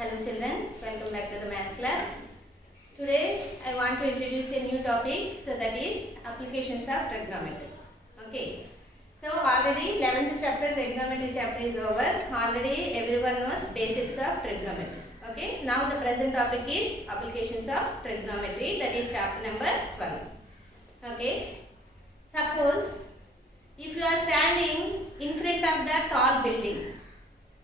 Hello children, welcome back to the maths class. Today I want to introduce a new topic, so that is applications of trigonometry. Okay, so already 11th chapter trigonometry chapter is over. Already everyone knows basics of trigonometry. Okay, now the present topic is applications of trigonometry, that is chapter number 12. Okay, suppose if you are standing in front of the tall building,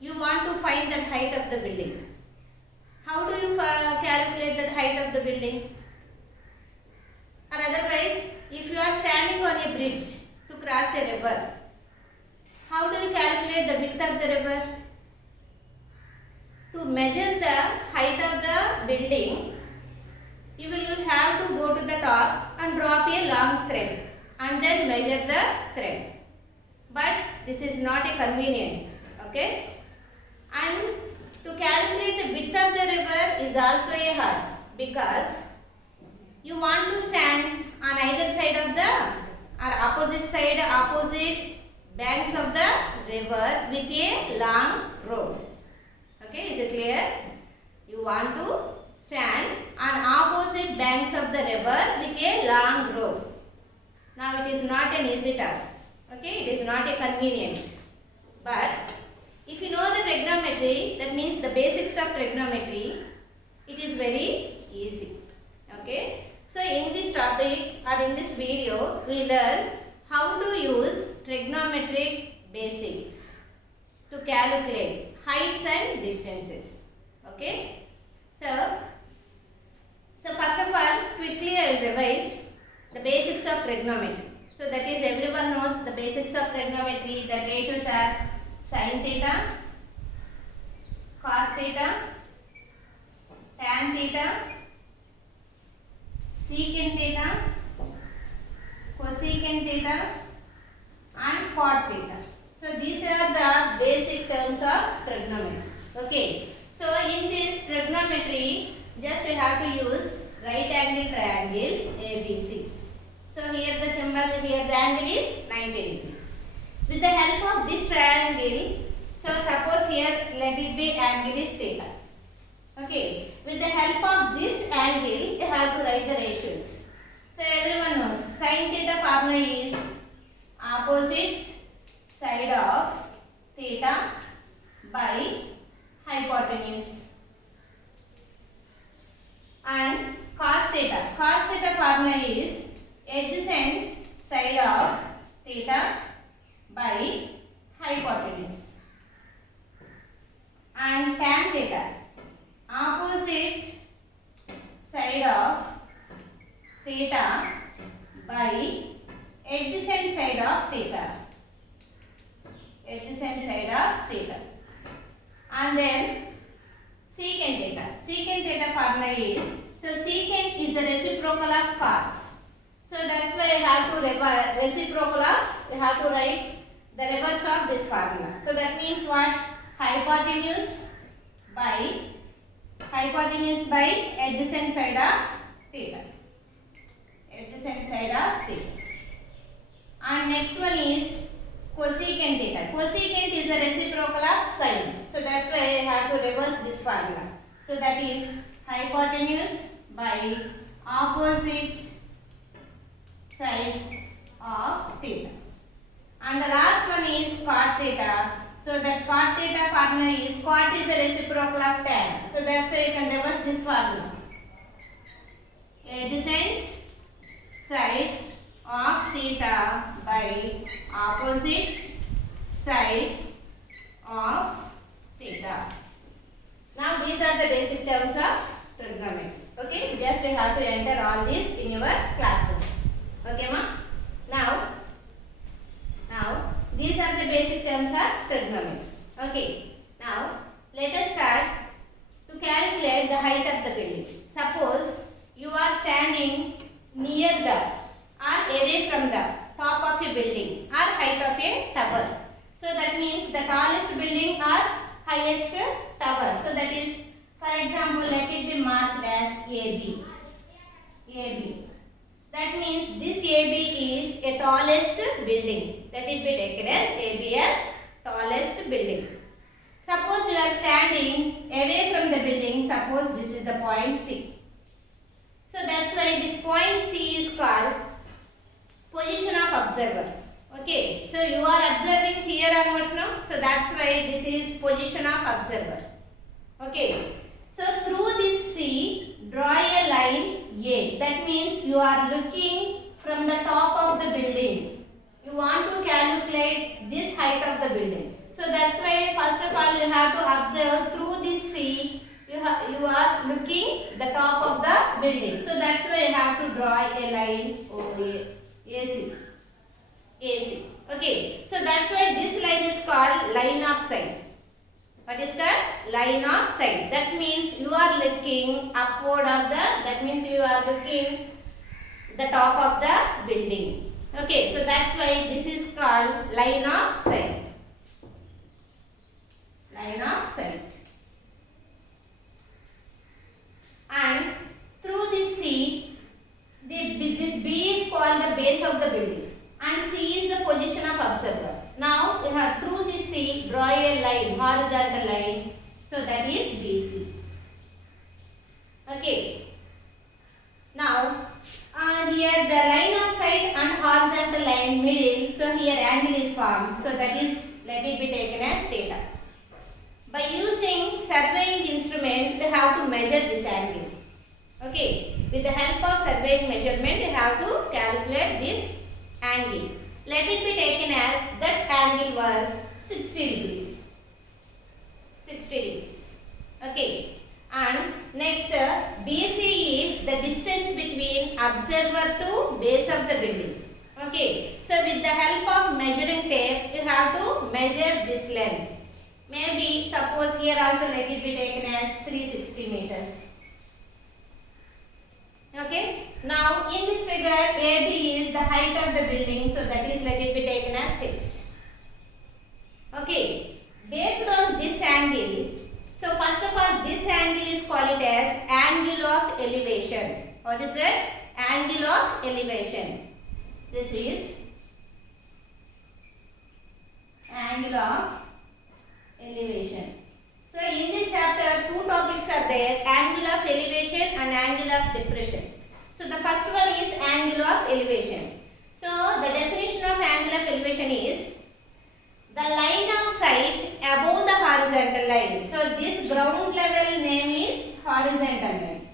you want to find the height of the building. How do you calculate the height of the building? Or otherwise, if you are standing on a bridge to cross a river, how do you calculate the width of the river? To measure the height of the building, you will have to go to the top and drop a long thread and then measure the thread. But this is not a convenient. Okay? And to calculate the width of the river is also a hard, because you want to stand on either side of the opposite banks of the river with a long rope. Okay, is it clear? You want to stand on opposite banks of the river with a long rope. Now it is not an easy task. Okay, it is not a convenient. But if you know the trigonometry, that means the basics of trigonometry, it is very easy. Okay. So in this topic or in this video, we learn how to use trigonometric basics to calculate heights and distances. Okay. So first of all, quickly I will revise the basics of trigonometry. So that is, everyone knows the basics of trigonometry. The ratios are sin theta, cos theta, tan theta, secant theta, cosecant theta and cot theta. So these are the basic terms of trigonometry. Okay. So in this trigonometry, just we have to use right angle triangle ABC. So here the symbol, here the angle is 90 degrees. With the help of this triangle, so suppose here let it be angle is theta. Okay, with the help of this angle, you have to write the ratios. So everyone knows sin theta formula is opposite side of theta by hypotenuse. And cos theta formula is adjacent side of theta by hypotenuse. And tan theta, opposite side of theta by adjacent side of theta. Adjacent side of theta. And then secant theta formula is, so secant is the reciprocal of cos. So that's why I have to reciprocal of, we have to write the reverse of this formula. So that means what? Hypotenuse by adjacent side of theta. Adjacent side of theta. And next one is cosecant theta. Cosecant is the reciprocal of sine. So that's why I have to reverse this formula. So that is hypotenuse by opposite side of theta. And the last one is cot theta. So that cot theta formula is, cot is the reciprocal of tan. So that's why you can reverse this formula. Adjacent side of theta by opposite side of theta. Now these are the basic terms of trigonometry. Okay, just you have to enter all these in your classroom. Okay, ma? Now these are the basic terms of trigonometry. Okay, now let us start to calculate the height of the building. Suppose you are standing near the or away from the top of a building or height of a tower. So that means the tallest building or highest tower. So that is, for example, let it be marked as AB. That means this AB is a tallest building. Let it be taken as AB as tallest building. Suppose you are standing away from the building. building, suppose this is the point C. So that's why this point C is called position of observer. Okay, so you are observing here onwards now, so that's why this is position of observer. Okay, so through this C, draw a line A. That means you are looking from the top of the building. You want to calculate this height of the building. So that's why first of all you have to observe through this C. You are looking the top of the building. So that's why you have to draw a line AC. Okay. So that's why this line is called line of sight. What is called? Line of sight. That means you are looking upward of the. That means you are looking the top of the building. Okay. So that's why this is called line of sight. Line of sight. And through this C, this B is called the base of the building and C is the position of observer. Now you have through this C, draw a line, horizontal line, so that is BC. Okay. Now here the line of sight and horizontal line middle, so here angle is formed, so that is, let it be taken as theta. By using surveying instrument, we have to measure this angle. Okay, with the help of surveying measurement, we have to calculate this angle. Let it be taken as that angle was 60 degrees. 60 degrees. Okay, and next BC is the distance between observer to base of the building. Okay, so with the help of measuring tape, you have to measure this length. Maybe suppose here also let it be taken as 360 meters. Okay. Now in this figure AB is the height of the building, so that is let it be taken as h. Okay. Based on this angle, so first of all this angle is called as angle of elevation. What is that? Angle of elevation. This is angle of elevation. So in this chapter two topics are there, angle of elevation and angle of depression. So the first one is angle of elevation. So the definition of angle of elevation is the line of sight above the horizontal line. So this ground level name is horizontal line.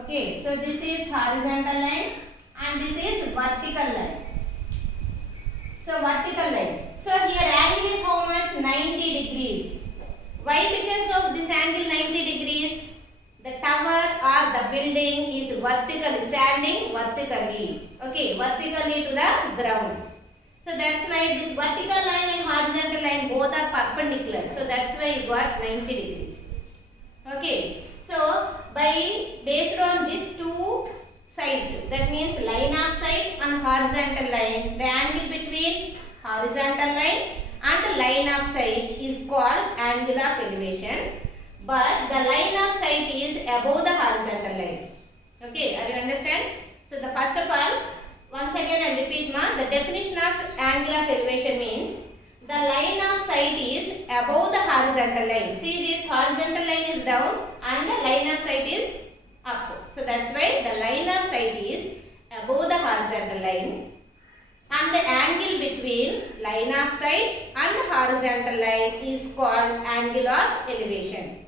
Okay, so this is horizontal line and this is vertical line. So vertical line. So here angle is how much? 90 degrees. Why? Because of this angle 90 degrees, the tower or the building is vertical, standing vertically. Okay, vertically to the ground. So that's why this vertical line and horizontal line both are perpendicular. So that's why you got 90 degrees. Okay, so based on these two sides, that means line of sight and horizontal line, the angle between horizontal line and line of sight is called angle of elevation, but the line of sight is above the horizontal line. Okay, are you understand? So the first of all, once again I repeat the definition of angle of elevation means the line of sight is above the horizontal line. See, this horizontal line is down and the line of sight is up. So that's why the line of sight is above the horizontal line. And the angle between line of sight and horizontal line is called angle of elevation.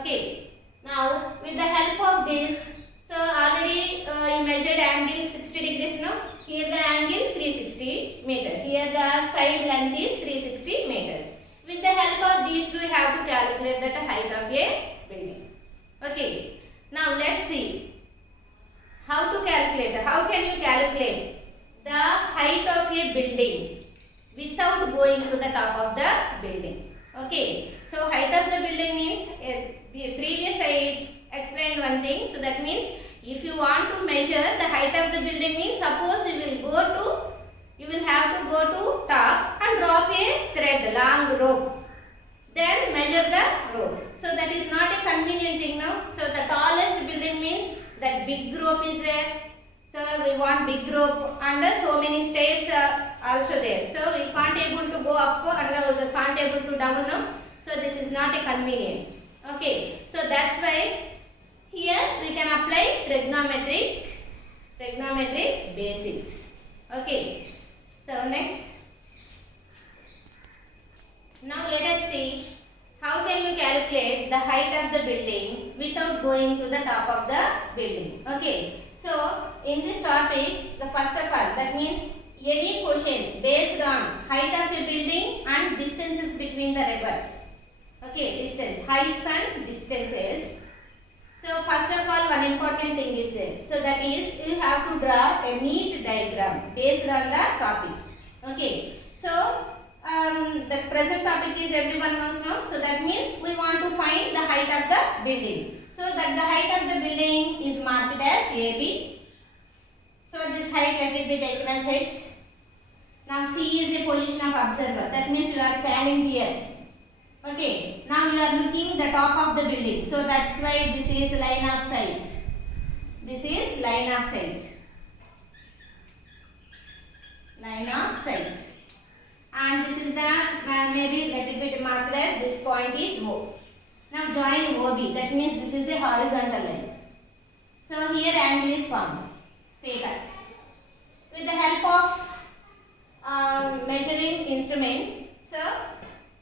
Okay. Now with the help of this, so already you measured angle 60 degrees now. Here the angle 360 meter. Here the side length is 360 meters. With the help of these two, you have to calculate the height of a building. Okay. Now let's see how to calculate. How can you calculate the height of a building without going to the top of the building? Okay, so height of the building means previous I explained one thing. So that means if you want to measure the height of the building means suppose you will have to go to top and drop a thread, long rope. Then measure the rope. So that is not a convenient thing now. So the tallest building means that big rope is there. So we want big rope and so many stairs also there. So we can't able to go up and we can't able to down now. So this is not a convenient. Okay, so that's why here we can apply trigonometric basics. Okay, so next, now let us see how can you calculate the height of the building without going to the top of the building. Okay, so in this topic, the first of all, that means any question based on height of a building and distances between the rivers. Okay, distance, heights and distances. So first of all, one important thing is there. So that is, you have to draw a neat diagram based on the topic. Okay, so the present topic is everyone knows now. So that means we want to find the height of the building. So that the height of the building is marked as AB. So this height let it be taken as H. Now C is a position of observer. That means you are standing here. Okay. Now you are looking the top of the building. So that's why this is line of sight. This is line of sight. Line of sight. And this is the maybe let it be marked as this point is O. Now join OB. That means this is a horizontal line. So here angle is formed. Theta. With the help of measuring instrument, so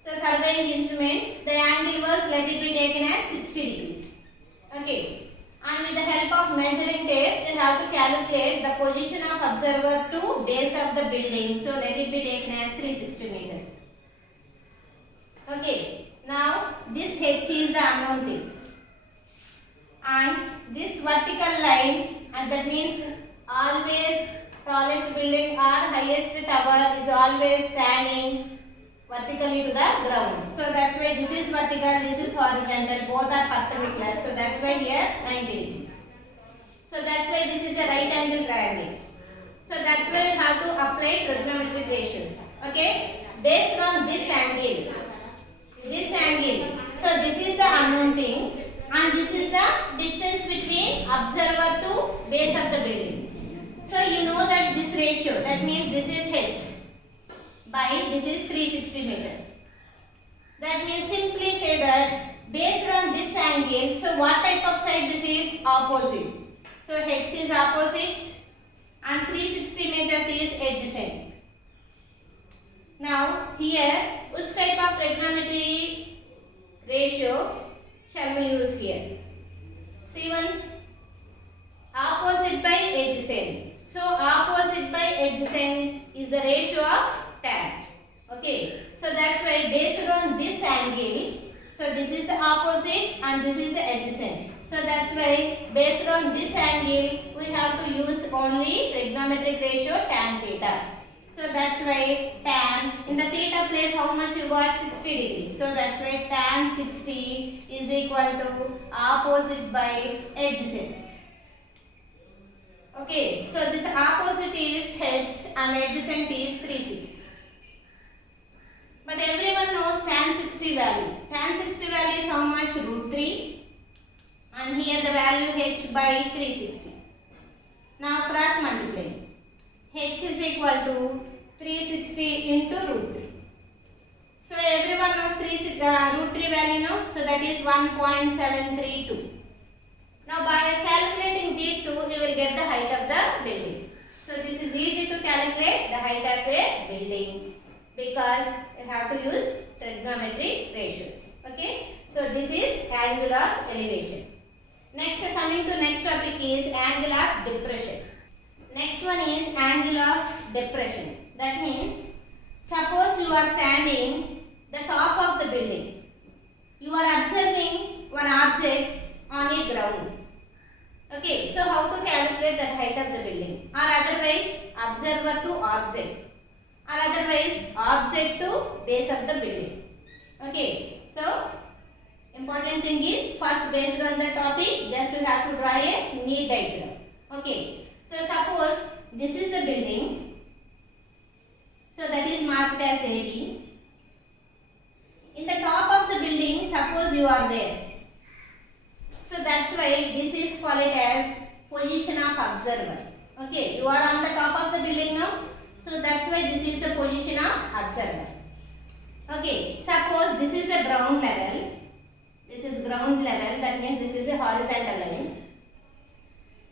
surveying instruments, the angle was let it be taken as 60 degrees. Okay, and with the help of measuring tape, you have to calculate the position of observer to base of the building. So let it be taken as 360 meters. Okay, now this H is the unknown thing, and this vertical line, and that means always tallest building or highest tower is always standing vertically to the ground. So that's why this is vertical, this is horizontal, both are perpendicular. So that's why here 90 degrees. So that's why this is a right angle triangle. So that's why you have to apply trigonometric ratios. Okay, based on this angle. So this is the unknown thing, and this is the distance between observer to base of the building. So you know that this ratio, that means this is H by this is 360 meters. That means simply say that based on this angle, so what type of side this is? Opposite. So H is opposite and 360 meters is adjacent. Now here, which type of trigonometry ratio shall we use here? See once, opposite by adjacent. So opposite by adjacent is the ratio of tan. Okay, so that's why based on this angle, so this is the opposite and this is the adjacent. So that's why based on this angle, we have to use only trigonometric ratio tan theta. So that's why tan, in the theta place how much you got? 60 degrees. So that's why tan 60 is equal to opposite by adjacent. Okay, so this opposite is H and adjacent is 360. But everyone knows tan 60 value. Tan 60 value is how much? Root 3. And here the value H by 360. Now cross multiply. H is equal to 360 into root 3. So everyone knows root 3 value now. So that is 1.732. Now by calculating these two, you will get the height of the building. So this is easy to calculate the height of a building because you have to use trigonometric ratios. Okay. So this is angle of elevation. Next, coming to next topic is angle of depression. Next one is angle of depression. That means, suppose you are standing the top of the building. You are observing one object on a ground. Okay, so how to calculate the height of the building? Or otherwise, observer to object. Or otherwise, object to base of the building. Okay, so important thing is, first based on the topic, just you have to draw a neat diagram. Okay, so suppose this is the building. So that is marked as AB. In the top of the building, suppose you are there. So that's why this is called as position of observer. Okay, you are on the top of the building now. So that's why this is the position of observer. Okay, suppose this is the ground level. This is ground level, that means this is a horizontal line.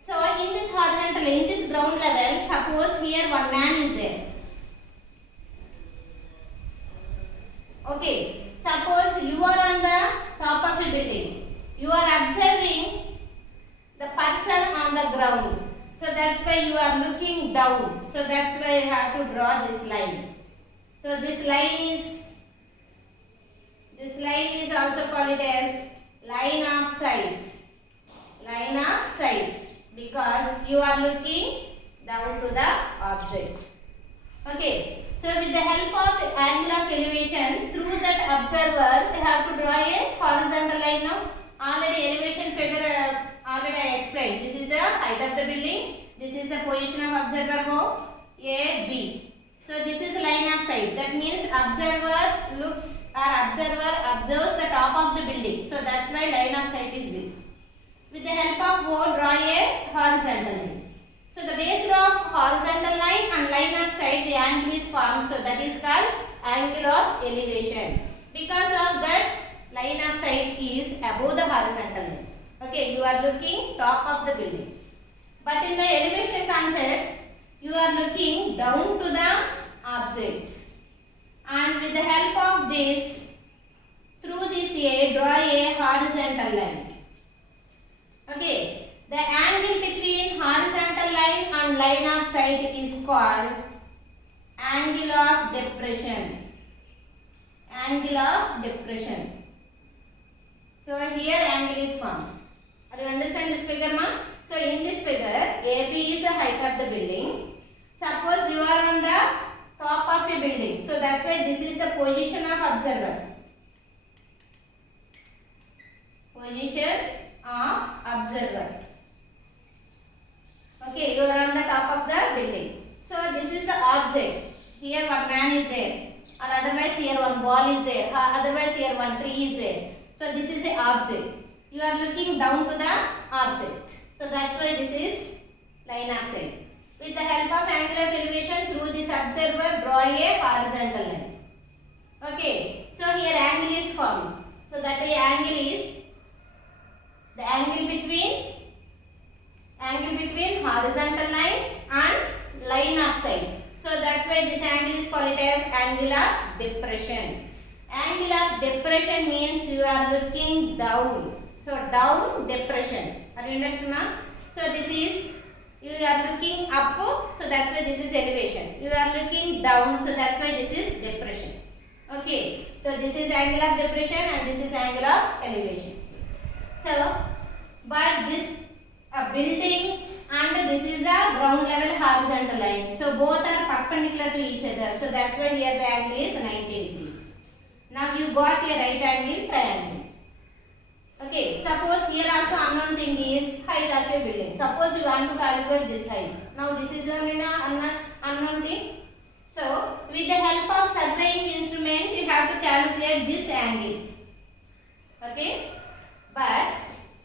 So in this horizontal line, in this ground level, suppose here one man is there. Okay, suppose you are on the top of a building. You are observing the person on the ground. So that's why you are looking down. So that's why you have to draw this line. So this line is also called as line of sight. Line of sight, because you are looking down to the object. Okay. So with the help of angle of elevation, through that observer, they have to draw a horizontal line now. Already elevation figure, already I explained. This is the height of the building. This is the position of observer O, A, B. So this is line of sight. That means observer observes the top of the building. So that's why line of sight is this. With the help of O, draw a horizontal line. So the base of horizontal line and line of sight, the angle is formed. So that is called angle of elevation. Because of that, line of sight is above the horizontal line. Okay, you are looking top of the building. But in the elevation concept, you are looking down to the object. And with the help of this, through this A, draw a horizontal line. Okay. The angle between horizontal line and line of sight is called angle of depression. Angle of depression. So here angle is formed. Are you understand this figure, ma? So in this figure, AB is the height of the building. Suppose you are on the top of a building. So that's why this is the position of observer. Position of observer. Okay, you are on the top of the building. So this is the object. Here one man is there. Or otherwise here one ball is there. Or otherwise here one tree is there. So this is the object. You are looking down to the object. So that's why this is line of sight. With the help of angle of elevation, through this observer, draw a horizontal line. Okay. So here angle is formed. So that the angle is the angle between horizontal line and line of sight. So that's why this angle is called as angle of depression. Angle of depression means you are looking down. So down, depression. Are you understand, ma'am? So this is, you are looking up. So that's why this is elevation. You are looking down. So that's why this is depression. Okay. So this is angle of depression and this is angle of elevation. So, but this building and this is the ground level horizontal line. So both are perpendicular to each other. So that's why here the angle is 90 degrees. Now you got a right angle triangle. Okay, suppose here also unknown thing is height of a building. Suppose you want to calculate this height. Now this is an unknown thing. So with the help of surveying instrument, you have to calculate this angle. Okay, but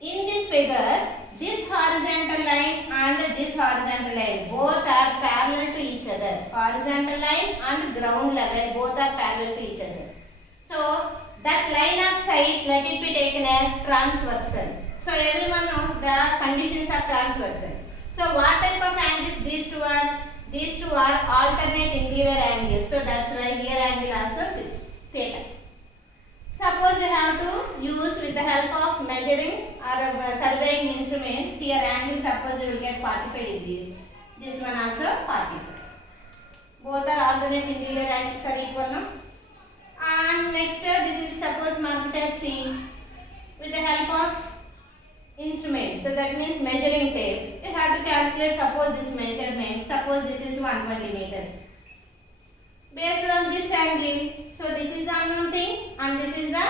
in this figure, this horizontal line and this horizontal line both are parallel to each other. Horizontal line and ground level both are parallel to each other. So that line of sight, let it be taken as transversal. So everyone knows the conditions of transversal. So what type of angles these two are? These two are alternate interior angles. So that's why here angle also taken. Suppose you have to use with the help of measuring or surveying instruments. Here angle, suppose you will get 45 degrees. This one also 45. Both are alternate interior angles are equal now. And next this is suppose marked as C. With the help of instrument. So that means measuring tape. You have to calculate suppose this measurement. Suppose this is 120 meters. Based on this angle, so this is the unknown thing and this is the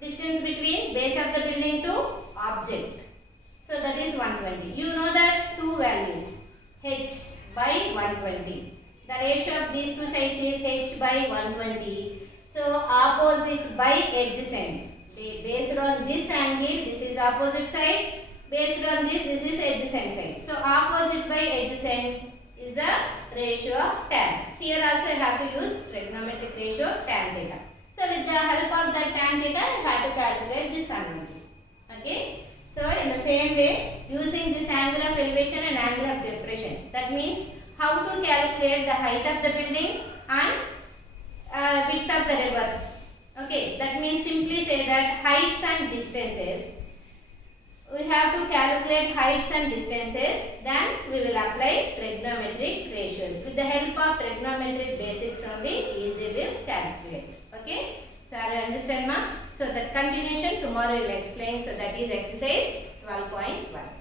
distance between base of the building to object. So that is 120. You know that two values, h by 120. The ratio of these two sides is h by 120. So opposite by adjacent. Based on this angle, this is opposite side. Based on this is adjacent side. So opposite by adjacent is the ratio of tan. Here also you have to use trigonometric ratio tan theta. So with the help of that tan theta, you have to calculate this unknown. Okay. So in the same way, using this angle of elevation and angle of depression. That means how to calculate the height of the building and width of the reverse. Okay. That means simply say that heights and distances. We have to calculate heights and distances. Then we will apply trigonometric ratios. With the help of trigonometric basics only, easy will calculate. Okay. So I understand, ma? So that continuation tomorrow will explain. So that is exercise 12.1.